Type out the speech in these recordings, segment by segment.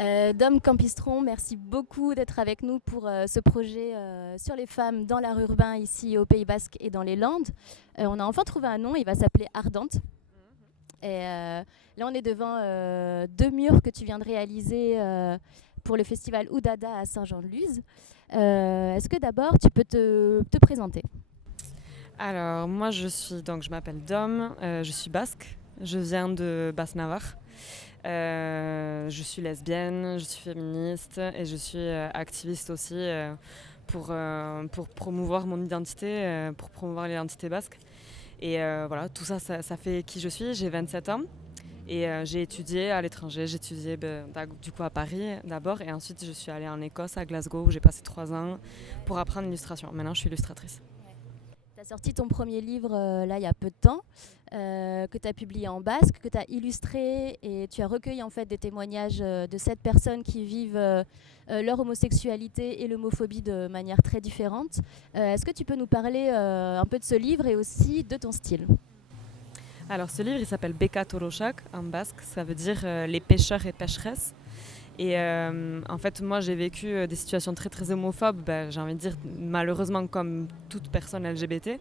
Dom Campistron, merci beaucoup d'être avec nous pour ce projet sur les femmes dans l'art urbain ici au Pays Basque et dans les Landes. On a enfin trouvé un nom, il va s'appeler Ardente. Et là, on est devant deux murs que tu viens de réaliser pour le festival Oudada à Saint-Jean-de-Luz. Est-ce que d'abord, tu peux te présenter? Alors, moi, je m'appelle Dom, je suis basque, je viens de Basse-Navarre. Je suis lesbienne, je suis féministe et je suis activiste aussi pour promouvoir mon identité, pour promouvoir l'identité basque. Et voilà, tout ça, ça fait qui je suis. J'ai 27 ans et j'ai étudié à l'étranger. J'ai étudié du coup à Paris d'abord et ensuite je suis allée en Écosse, à Glasgow, où j'ai passé 3 ans pour apprendre l'illustration. Maintenant, je suis illustratrice. Tu as sorti ton premier livre là il y a peu de temps, que tu as publié en basque, que tu as illustré et tu as recueilli en fait des témoignages de 7 personnes qui vivent leur homosexualité et l'homophobie de manière très différente. Est-ce que tu peux nous parler un peu de ce livre et aussi de ton style? Alors ce livre, il s'appelle Beka Toroshak en basque, ça veut dire les pêcheurs et pêcheresses. Et en fait, moi, j'ai vécu des situations très très homophobes, j'ai envie de dire malheureusement comme toute personne LGBT.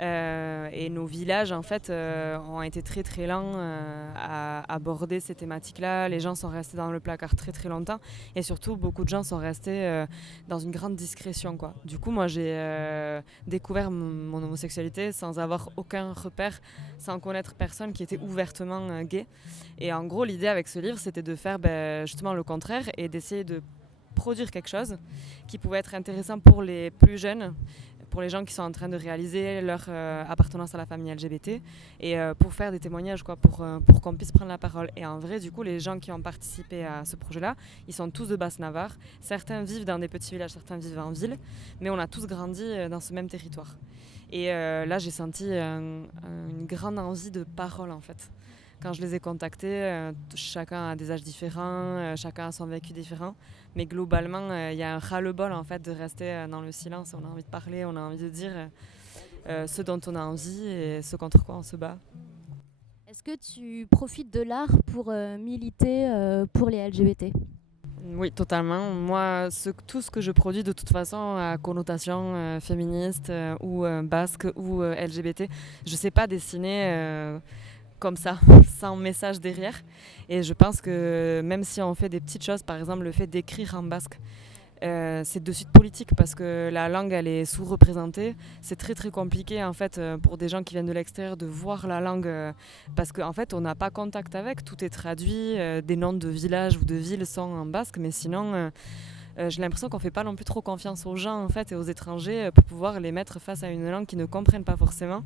Et nos villages, en fait, ont été très très lents à aborder ces thématiques-là. Les gens sont restés dans le placard très très longtemps. Et surtout, beaucoup de gens sont restés dans une grande discrétion, quoi. Du coup, moi, j'ai découvert mon homosexualité sans avoir aucun repère, sans connaître personne qui était ouvertement gay. Et en gros, l'idée avec ce livre, c'était de faire justement le contraire et d'essayer de produire quelque chose qui pouvait être intéressant pour les plus jeunes, pour les gens qui sont en train de réaliser leur appartenance à la famille LGBT et pour faire des témoignages, quoi, pour qu'on puisse prendre la parole. Et en vrai, du coup, les gens qui ont participé à ce projet-là, ils sont tous de Basse-Navarre. Certains vivent dans des petits villages, certains vivent en ville, mais on a tous grandi dans ce même territoire. Et là, j'ai senti une grande envie de parole, en fait. Quand je les ai contactés, chacun a des âges différents, chacun a son vécu différent. Mais globalement, il y a un ras-le-bol en fait, de rester dans le silence. On a envie de parler, on a envie de dire ce dont on a envie et ce contre quoi on se bat. Est-ce que tu profites de l'art pour militer pour les LGBT? Oui, totalement. Moi, tout ce que je produis de toute façon a connotation féministe ou basque ou LGBT. Je ne sais pas dessiner comme ça, sans message derrière. Et je pense que même si on fait des petites choses, par exemple le fait d'écrire en basque, c'est de suite politique parce que la langue elle est sous-représentée. C'est très très compliqué en fait pour des gens qui viennent de l'extérieur de voir la langue parce qu'en fait on n'a pas contact avec, tout est traduit, des noms de villages ou de villes sont en basque, mais sinon j'ai l'impression qu'on fait pas non plus trop confiance aux gens en fait et aux étrangers pour pouvoir les mettre face à une langue qu'ils ne comprennent pas forcément.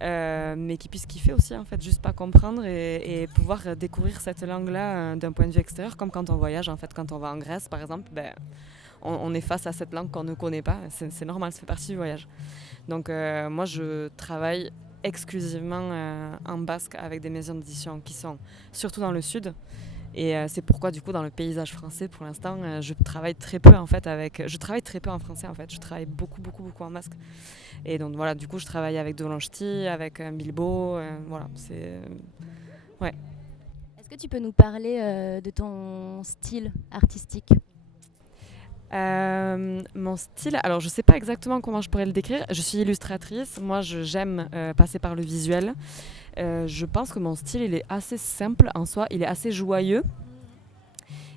Mais qui puissent kiffer aussi en fait, juste pas comprendre et pouvoir découvrir cette langue-là d'un point de vue extérieur, comme quand on voyage en fait, quand on va en Grèce par exemple, on est face à cette langue qu'on ne connaît pas, c'est normal, ça fait partie du voyage. Donc moi je travaille exclusivement en basque avec des maisons d'édition qui sont surtout dans le sud. Et c'est pourquoi du coup dans le paysage français pour l'instant je travaille très peu en fait je travaille très peu en français en fait, je travaille beaucoup beaucoup beaucoup en basque. Et donc voilà, du coup je travaille avec Dolonchti, avec Bilbo, voilà, c'est ouais. Est-ce que tu peux nous parler de ton style artistique? Mon style, alors je sais pas exactement comment je pourrais le décrire. Je suis illustratrice, moi j'aime passer par le visuel. Je pense que mon style il est assez simple en soi, il est assez joyeux.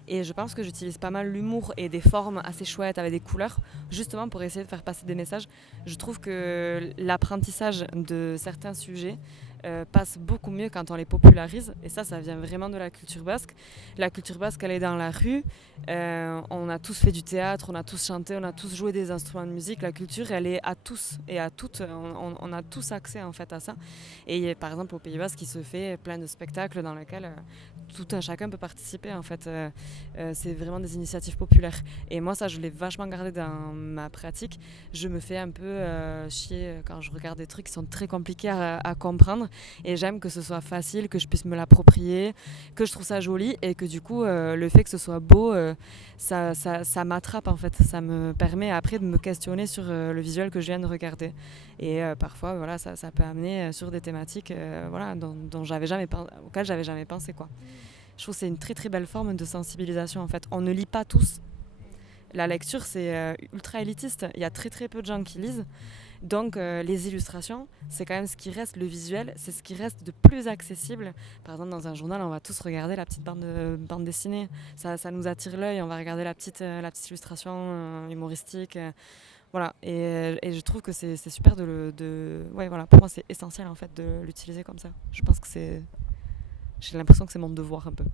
Et je pense que j'utilise pas mal l'humour et des formes assez chouettes avec des couleurs, justement pour essayer de faire passer des messages. Je trouve que l'apprentissage de certains sujets passe beaucoup mieux quand on les popularise. Et ça vient vraiment de la culture basque. La culture basque, elle est dans la rue. On a tous fait du théâtre, on a tous chanté, on a tous joué des instruments de musique. La culture, elle est à tous et à toutes. On a tous accès en fait à ça. Et par exemple, au Pays Basque, il se fait plein de spectacles dans lesquels tout un chacun peut participer en fait. C'est vraiment des initiatives populaires. Et moi, ça, je l'ai vachement gardé dans ma pratique. Je me fais un peu chier quand je regarde des trucs qui sont très compliqués à comprendre. Et j'aime que ce soit facile, que je puisse me l'approprier, que je trouve ça joli et que du coup, le fait que ce soit beau, ça m'attrape en fait. Ça me permet après de me questionner sur le visuel que je viens de regarder. Et parfois, voilà, ça peut amener sur des thématiques voilà, auxquelles j'avais jamais pensé, quoi. Je trouve que c'est une très très belle forme de sensibilisation en fait. On ne lit pas tous. La lecture, c'est ultra élitiste. Il y a très très peu de gens qui lisent. Donc les illustrations, c'est quand même ce qui reste, le visuel, c'est ce qui reste de plus accessible. Par exemple, dans un journal, on va tous regarder la petite bande dessinée. Ça nous attire l'œil, on va regarder la petite illustration humoristique. Voilà, et je trouve que c'est super ouais, voilà, pour moi, c'est essentiel en fait de l'utiliser comme ça. Je pense que j'ai l'impression que c'est mon devoir un peu.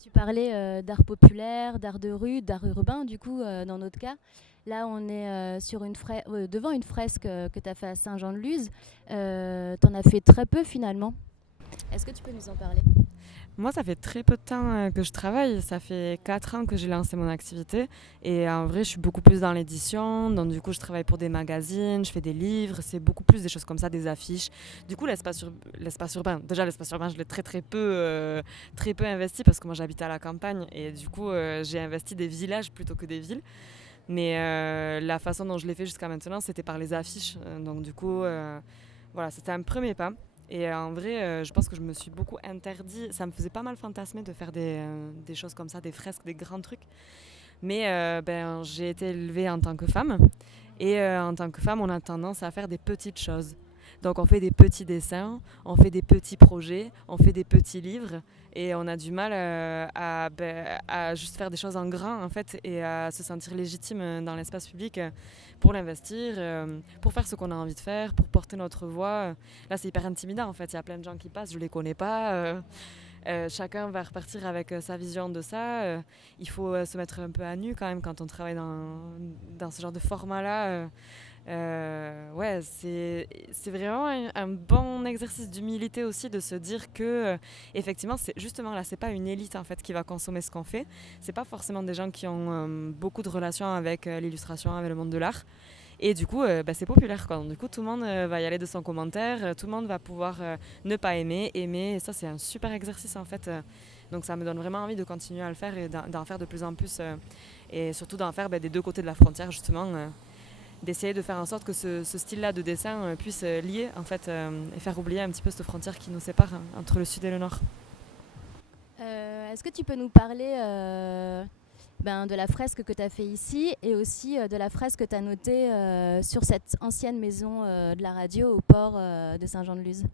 Tu parlais d'art populaire, d'art de rue, d'art urbain, du coup, dans notre cas. Là, on est devant une fresque que tu as fait à Saint-Jean-de-Luz. Tu en as fait très peu finalement. Est-ce que tu peux nous en parler? Moi, ça fait très peu de temps que je travaille. Ça fait 4 ans que j'ai lancé mon activité. Et en vrai, je suis beaucoup plus dans l'édition. Donc, du coup, je travaille pour des magazines, je fais des livres. C'est beaucoup plus des choses comme ça, des affiches. Du coup, l'espace urbain, déjà, l'espace urbain, je l'ai très peu investi parce que moi, j'habite à la campagne. Et du coup, j'ai investi des villages plutôt que des villes. Mais la façon dont je l'ai fait jusqu'à maintenant, c'était par les affiches. Donc, du coup, voilà, c'était un premier pas. Et en vrai, je pense que je me suis beaucoup interdit. Ça me faisait pas mal fantasmer de faire des choses comme ça, des fresques, des grands trucs. Mais j'ai été élevée en tant que femme. Et en tant que femme, on a tendance à faire des petites choses. Donc on fait des petits dessins, on fait des petits projets, on fait des petits livres. Et on a du mal à juste faire des choses en grand, en fait, et à se sentir légitime dans l'espace public pour l'investir, pour faire ce qu'on a envie de faire, pour porter notre voix. Là, c'est hyper intimidant, en fait. Il y a plein de gens qui passent, je ne les connais pas. Chacun va repartir avec sa vision de ça. Il faut se mettre un peu à nu quand même quand on travaille dans ce genre de format-là. Ouais, c'est vraiment un bon exercice d'humilité aussi de se dire que effectivement, c'est justement là, c'est pas une élite en fait qui va consommer ce qu'on fait. C'est pas forcément des gens qui ont beaucoup de relations avec l'illustration, avec le monde de l'art. Et du coup, c'est populaire quoi. Donc, du coup, tout le monde va y aller de son commentaire, tout le monde va pouvoir ne pas aimer, aimer. Et ça, c'est un super exercice en fait. Donc ça me donne vraiment envie de continuer à le faire et d'en faire de plus en plus. Et surtout d'en faire des deux côtés de la frontière justement. D'essayer de faire en sorte que ce style-là de dessin puisse lier en fait et faire oublier un petit peu cette frontière qui nous sépare entre le sud et le nord. Est-ce que tu peux nous parler de la fresque que tu as fait ici et aussi de la fresque que tu as notée sur cette ancienne maison de la radio au port de Saint-Jean-de-Luz?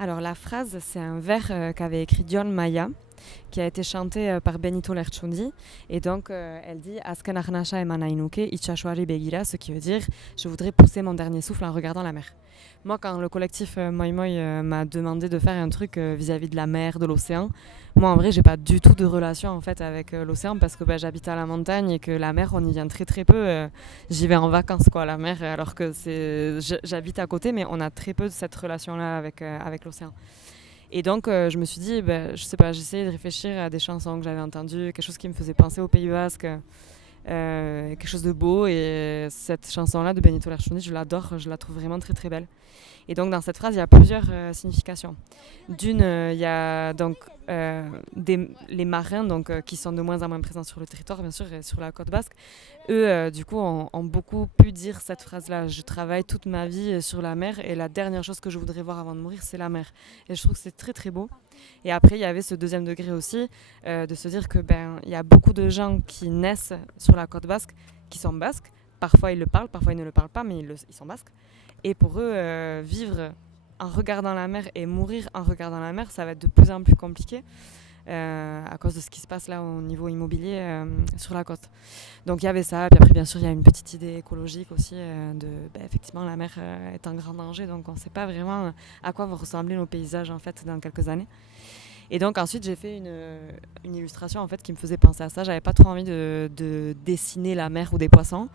Alors la phrase, c'est un vers qu'avait écrit Dion Maya, qui a été chanté par Benito Lerchundi. Et donc elle dit Asken Arnasha Emanainuke Ichashuari Begira, ce qui veut dire je voudrais pousser mon dernier souffle en regardant la mer. Moi, quand le collectif Moi Moi m'a demandé de faire un truc vis-à-vis de la mer, de l'océan, moi en vrai, j'ai pas du tout de relation en fait avec l'océan parce que j'habite à la montagne et que la mer, on y vient très très peu. J'y vais en vacances quoi, la mer, alors que j'habite à côté, mais on a très peu de cette relation-là avec l'océan. Et donc, je me suis dit, je sais pas, j'essayais de réfléchir à des chansons que j'avais entendues, quelque chose qui me faisait penser au Pays Basque, quelque chose de beau. Et cette chanson-là de Benito Lerchundi, je l'adore, je la trouve vraiment très très belle. Et donc, dans cette phrase, il y a plusieurs significations. D'une, il y a donc les marins donc, qui sont de moins en moins présents sur le territoire, bien sûr, et sur la côte basque. Eux, du coup, ont beaucoup pu dire cette phrase-là. Je travaille toute ma vie sur la mer et la dernière chose que je voudrais voir avant de mourir, c'est la mer. Et je trouve que c'est très, très beau. Et après, il y avait ce deuxième degré aussi, de se dire que il y a beaucoup de gens qui naissent sur la côte basque, qui sont basques. Parfois, ils le parlent, parfois, ils ne le parlent pas, mais ils sont basques. Et pour eux, vivre en regardant la mer et mourir en regardant la mer, ça va être de plus en plus compliqué à cause de ce qui se passe là au niveau immobilier sur la côte. Donc il y avait ça, puis après bien sûr il y a une petite idée écologique aussi effectivement la mer est en grand danger, donc on ne sait pas vraiment à quoi vont ressembler nos paysages en fait dans quelques années. Et donc ensuite j'ai fait une illustration en fait qui me faisait penser à ça. J'avais pas trop envie de dessiner la mer ou des poissons,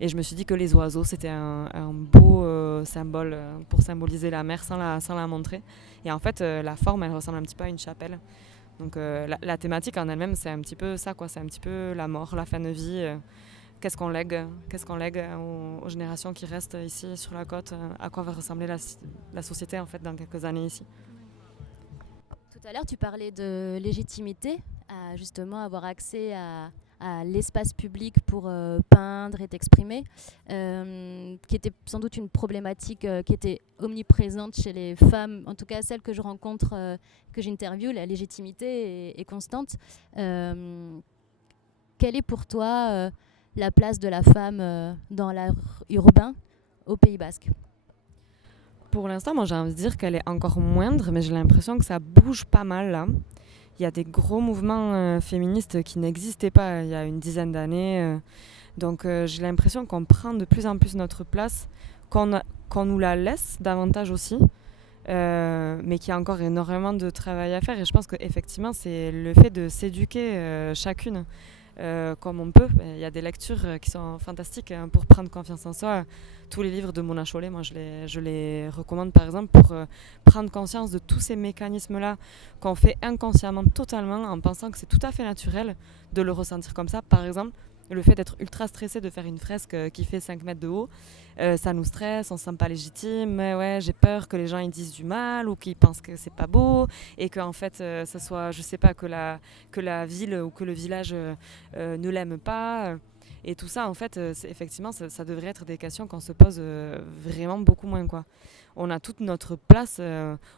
et je me suis dit que les oiseaux c'était un beau symbole pour symboliser la mer sans la montrer. Et en fait la forme elle ressemble un petit peu à une chapelle. Donc la thématique en elle-même c'est un petit peu ça quoi, c'est un petit peu la mort, la fin de vie. Qu'est-ce qu'on lègue aux générations qui restent ici sur la côte, à quoi va ressembler la société en fait dans quelques années ici. Tout à l'heure, tu parlais de légitimité, à justement avoir accès à à l'espace public pour peindre et t'exprimer, qui était sans doute une problématique qui était omniprésente chez les femmes, en tout cas celles que je rencontre, que j'interviewe. La légitimité est constante. Quelle est pour toi la place de la femme dans l'art urbain au Pays Basque? Pour l'instant, moi j'ai envie de dire qu'elle est encore moindre, mais j'ai l'impression que ça bouge pas mal là. Il y a des gros mouvements féministes qui n'existaient pas il y a une dizaine d'années. Donc j'ai l'impression qu'on prend de plus en plus notre place, qu'on nous la laisse davantage aussi, mais qu'il y a encore énormément de travail à faire. Et je pense qu'effectivement, c'est le fait de s'éduquer chacune comme on peut. Il y a des lectures qui sont fantastiques pour prendre confiance en soi. Tous les livres de Mona Chollet, moi je les recommande par exemple pour prendre conscience de tous ces mécanismes-là qu'on fait inconsciemment totalement en pensant que c'est tout à fait naturel de le ressentir comme ça. Par exemple, le fait d'être ultra stressé de faire une fresque qui fait 5 mètres de haut, ça nous stresse, on se sent pas légitime, mais ouais, j'ai peur que les gens ils disent du mal ou qu'ils pensent que c'est pas beau et que en fait ça soit, je sais pas, que la ville ou que le village ne l'aime pas. Et tout ça, en fait, effectivement, ça devrait être des questions qu'on se pose vraiment beaucoup moins, quoi. On a toute notre place,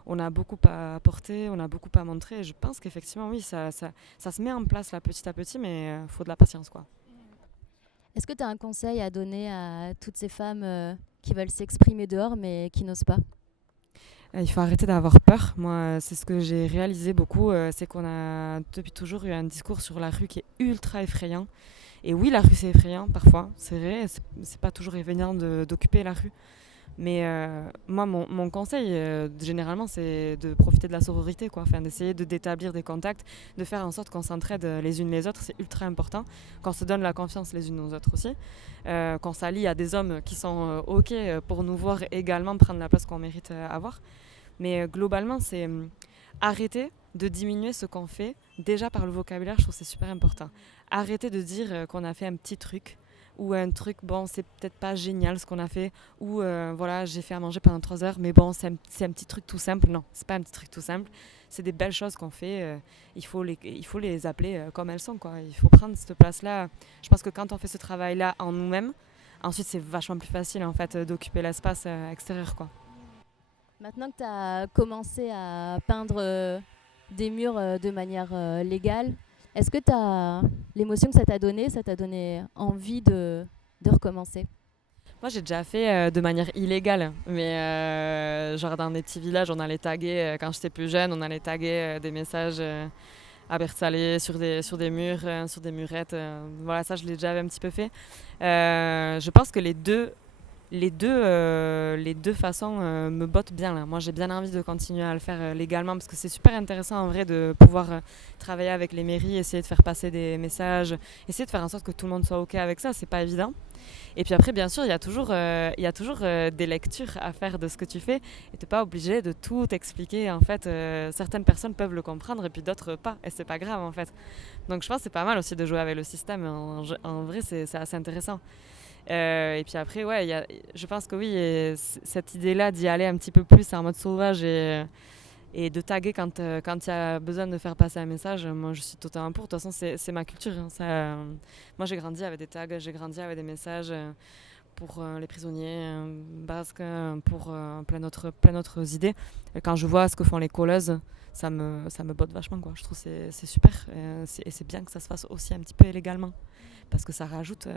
on a beaucoup à apporter, on a beaucoup à montrer. Et je pense qu'effectivement, oui, ça se met en place là, petit à petit, mais il faut de la patience, quoi. Est-ce que tu as un conseil à donner à toutes ces femmes qui veulent s'exprimer dehors mais qui n'osent pas? Il faut arrêter d'avoir peur. Moi, c'est ce que j'ai réalisé beaucoup, c'est qu'on a depuis toujours eu un discours sur la rue qui est ultra effrayant. Et oui, la rue c'est effrayant parfois, c'est vrai, c'est pas toujours évident d'occuper la rue. Mais moi, mon conseil, généralement, c'est de profiter de la sororité, quoi. Enfin, d'essayer d'établir des contacts, de faire en sorte qu'on s'entraide les unes les autres, c'est ultra important. Qu'on se donne la confiance les unes aux autres aussi. Qu'on s'allie à des hommes qui sont OK pour nous voir également prendre la place qu'on mérite avoir. Mais globalement, c'est arrêter de diminuer ce qu'on fait. Déjà par le vocabulaire, je trouve que c'est super important. Arrêter de dire qu'on a fait un petit truc ou un truc, bon, c'est peut-être pas génial ce qu'on a fait, ou voilà, j'ai fait à manger pendant 3 heures, mais bon, c'est un petit truc tout simple. Non, c'est pas un petit truc tout simple. C'est des belles choses qu'on fait. Il faut les appeler comme elles sont, quoi. Il faut prendre cette place-là. Je pense que quand on fait ce travail-là en nous-mêmes, ensuite c'est vachement plus facile en fait d'occuper l'espace extérieur, quoi. Maintenant que tu as commencé à peindre des murs de manière légale, est-ce que l'émotion que ça t'a donné envie de recommencer? Moi, j'ai déjà fait de manière illégale, mais genre dans des petits villages, on allait taguer, quand j'étais plus jeune, on allait taguer des messages à Bertsalé sur des murs, sur des murettes. Voilà, ça, je l'ai déjà un petit peu fait. Je pense que les deux façons me bottent bien là. Moi j'ai bien envie de continuer à le faire légalement parce que c'est super intéressant en vrai de pouvoir travailler avec les mairies, essayer de faire passer des messages, essayer de faire en sorte que tout le monde soit ok avec ça, c'est pas évident. Et puis après bien sûr il y a toujours des lectures à faire de ce que tu fais et t'es pas obligé de tout expliquer en fait. Certaines personnes peuvent le comprendre et puis d'autres pas et c'est pas grave en fait. Donc je pense que c'est pas mal aussi de jouer avec le système, en vrai c'est assez intéressant. Et puis après, ouais, je pense que oui, cette idée-là d'y aller un petit peu plus en mode sauvage et de taguer quand il y a besoin de faire passer un message, moi je suis totalement pour. De toute façon, c'est ma culture. Hein, moi j'ai grandi avec des tags, j'ai grandi avec des messages pour les prisonniers basques, pour plein d'autres idées. Et quand je vois ce que font les colleuses, ça me botte vachement, quoi. Je trouve que c'est super. Et c'est bien que ça se fasse aussi un petit peu illégalement. Parce que ça rajoute.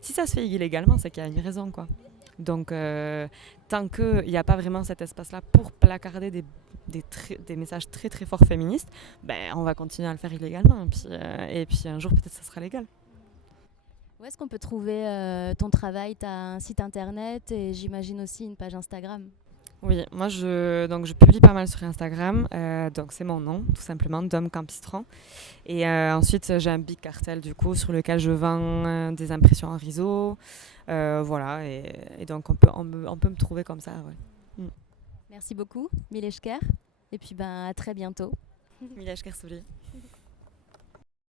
Si ça se fait illégalement, c'est qu'il y a une raison, quoi. Donc, tant qu'il n'y a pas vraiment cet espace-là pour placarder des messages très très forts féministes, ben, on va continuer à le faire illégalement. Et puis un jour, peut-être, ça sera légal. Où est-ce qu'on peut trouver ton travail? Tu as un site internet et j'imagine aussi une page Instagram. Oui, moi je publie pas mal sur Instagram, donc c'est mon nom tout simplement, Dom Campistran. Et ensuite j'ai un big cartel du coup sur lequel je vends des impressions en riso, voilà, et donc on peut me trouver comme ça. Ouais. Merci beaucoup, Mileshker, et puis à très bientôt. Mileshker Souli.